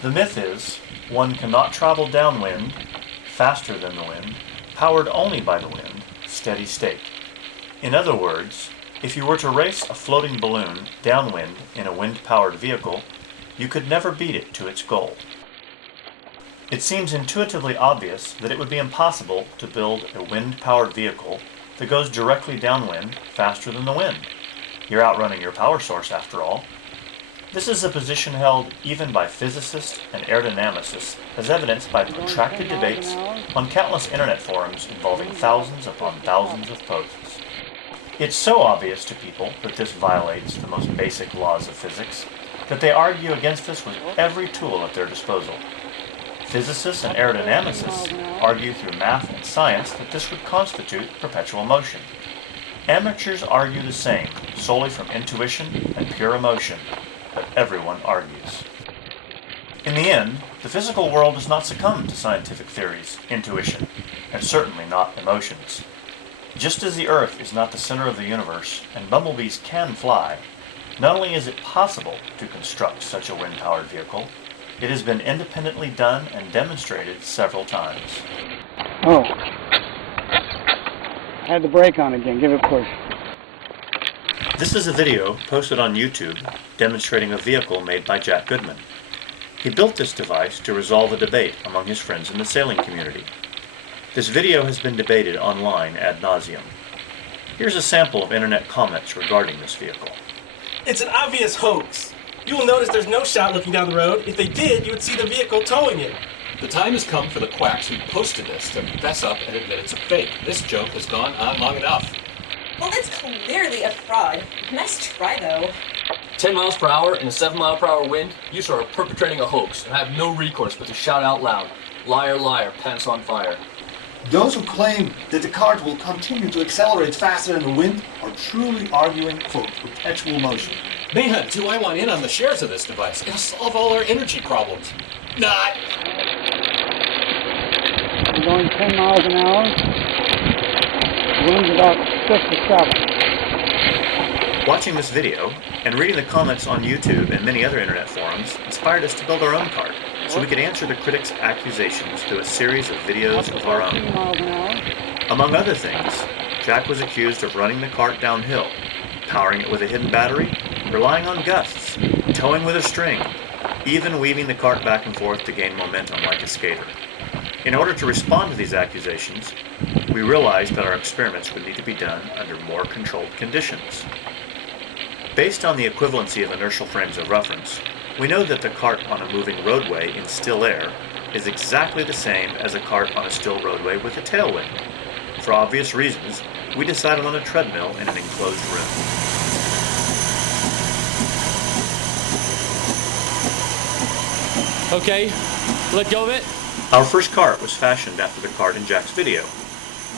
The myth is, one cannot travel downwind, faster than the wind, powered only by the wind, steady state. In other words, if you were to race a floating balloon downwind in a wind-powered vehicle, you could never beat it to its goal. It seems intuitively obvious that it would be impossible to build a wind-powered vehicle that goes directly downwind faster than the wind. You're outrunning your power source after all. This is a position held even by physicists and aerodynamicists, as evidenced by protracted debates on countless internet forums involving thousands upon thousands of posts. It's so obvious to people that this violates the most basic laws of physics that they argue against this with every tool at their disposal. Physicists and aerodynamicists argue through math and science that this would constitute perpetual motion. Amateurs argue the same, solely from intuition and pure emotion, but everyone argues. In the end, the physical world does not succumb to scientific theories, intuition, and certainly not emotions. Just as the Earth is not the center of the universe and bumblebees can fly, not only is it possible to construct such a wind-powered vehicle, it has been independently done and demonstrated several times. Oh. I had the brake on again. Give it a push. This is a video posted on YouTube demonstrating a vehicle made by Jack Goodman. He built this device to resolve a debate among his friends in the sailing community. This video has been debated online ad nauseum. Here's a sample of internet comments regarding this vehicle. It's an obvious hoax. You will notice there's no shot looking down the road. If they did, you would see the vehicle towing it. The time has come for the quacks who posted this to fess up and admit it's a fake. This joke has gone on long enough. Well, it's clearly a fraud. Nice try, though. 10 miles per hour in a 7 mile per hour wind? You sir are perpetrating a hoax and have no recourse but to shout out loud, "Liar, liar, pants on fire." Those who claim that the cart will continue to accelerate faster than the wind are truly arguing for perpetual motion. Man, do I want in on the shares of this device. It'll solve all our energy problems. Not. We're going 10 miles an hour. Wind's about 6 to 7. Watching this video and reading the comments on YouTube and many other internet forums inspired us to build our own cart, so we could answer the critics' accusations through a series of videos of our own. Among other things, Jack was accused of running the cart downhill, powering it with a hidden battery, relying on gusts, towing with a string, even weaving the cart back and forth to gain momentum like a skater. In order to respond to these accusations, we realized that our experiments would need to be done under more controlled conditions. Based on the equivalency of inertial frames of reference, we know that the cart on a moving roadway in still air is exactly the same as a cart on a still roadway with a tailwind. For obvious reasons, we decided on a treadmill in an enclosed room. Okay, let go of it. Our first cart was fashioned after the cart in Jack's video.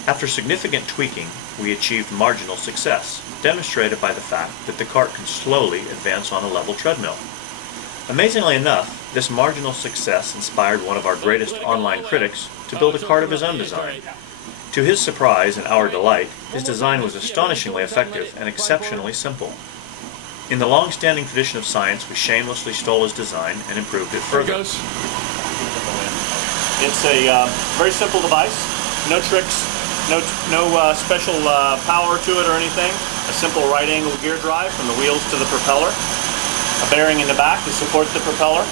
After significant tweaking, we achieved marginal success, demonstrated by the fact that the cart can slowly advance on a level treadmill. Amazingly enough, this marginal success inspired one of our greatest online critics to build a cart of his own design. To his surprise and our delight, his design was astonishingly effective and exceptionally simple. In the long-standing tradition of science, we shamelessly stole his design and improved it further. It's a very simple device, no tricks, no special power to it or anything. A simple right-angle gear drive from the wheels to the propeller. A bearing in the back to support the propeller.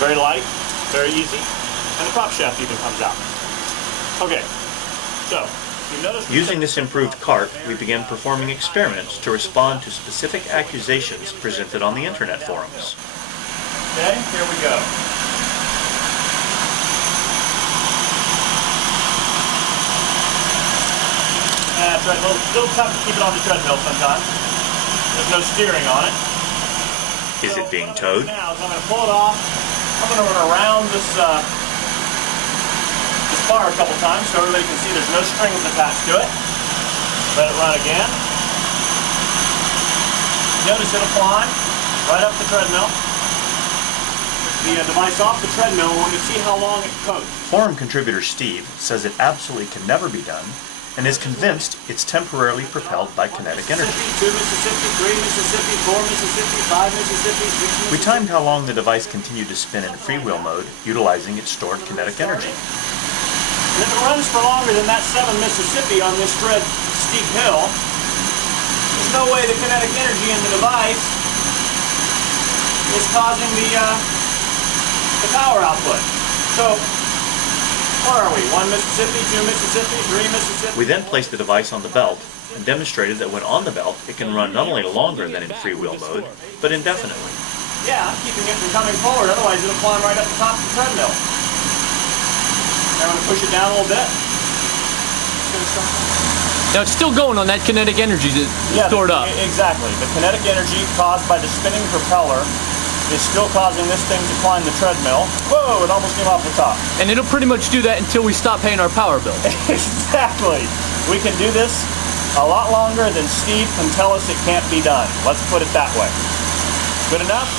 Very light, very easy, and the prop shaft even comes out. Okay, so you notice. Using this improved cart, we began performing experiments to respond to specific accusations presented on the internet forums. Okay, here we go. That's right, well, it's still tough to keep it on the treadmill sometimes. There's no steering on it. Is it being towed? Now, so I'm going to pull it off. I'm going to run around this bar a couple times so everybody can see there's no strings attached to it. Let it run again. Notice it'll climb right up the treadmill. The device off the treadmill, we're going to see how long it coasts. Forum contributor Steve says it absolutely can never be done, and is convinced it's temporarily propelled by kinetic energy. 2 Mississippi, 3 Mississippi, 4 Mississippi, 5 Mississippi, 6 Mississippi. We timed how long the device continued to spin in freewheel mode, utilizing its stored kinetic energy. And if it runs for longer than that 7 Mississippi on this steep hill, there's no way the kinetic energy in the device is causing the power output. So, where are we? 1 Mississippi, 2 Mississippi, 3 Mississippi. We then placed the device on the belt and demonstrated that when on the belt, it can run not only longer than in freewheel mode, but indefinitely. Yeah, keeping it from coming forward, otherwise it'll climb right up the top of the treadmill. I'm going to push it down a little bit. Now it's still going on that kinetic energy stored up. Exactly. The kinetic energy caused by the spinning propeller is still causing this thing to climb the treadmill. Whoa, it almost came off the top. And it'll pretty much do that until we stop paying our power bill. Exactly. We can do this a lot longer than Steve can tell us it can't be done. Let's put it that way. Good enough?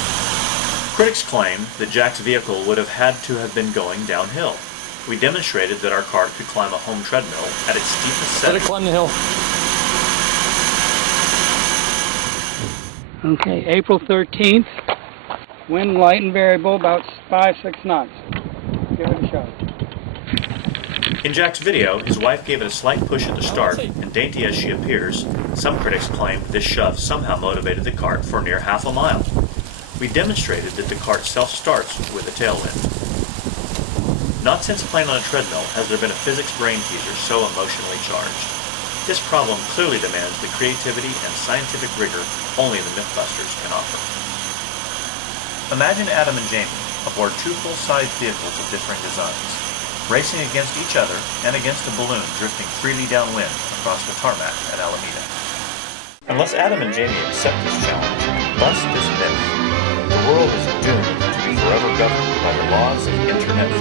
Critics claim that Jack's vehicle would have had to have been going downhill. We demonstrated that our car could climb a home treadmill at its steepest Let it setting. climb the hill. Okay, April 13th. Wind light and variable, about 5-6 knots. Give it a shot. In Jack's video, his wife gave it a slight push at the start, and dainty as she appears, some critics claim this shove somehow motivated the cart for near half a mile. We demonstrated that the cart self-starts with a tailwind. Not since playing on a treadmill has there been a physics brain teaser so emotionally charged. This problem clearly demands the creativity and scientific rigor only the MythBusters can offer. Imagine Adam and Jamie aboard 2 full-sized vehicles of differing designs, racing against each other and against a balloon drifting freely downwind across the tarmac at Alameda. Unless Adam and Jamie accept this challenge and bust this myth, the world is doomed to be forever governed by the laws of internet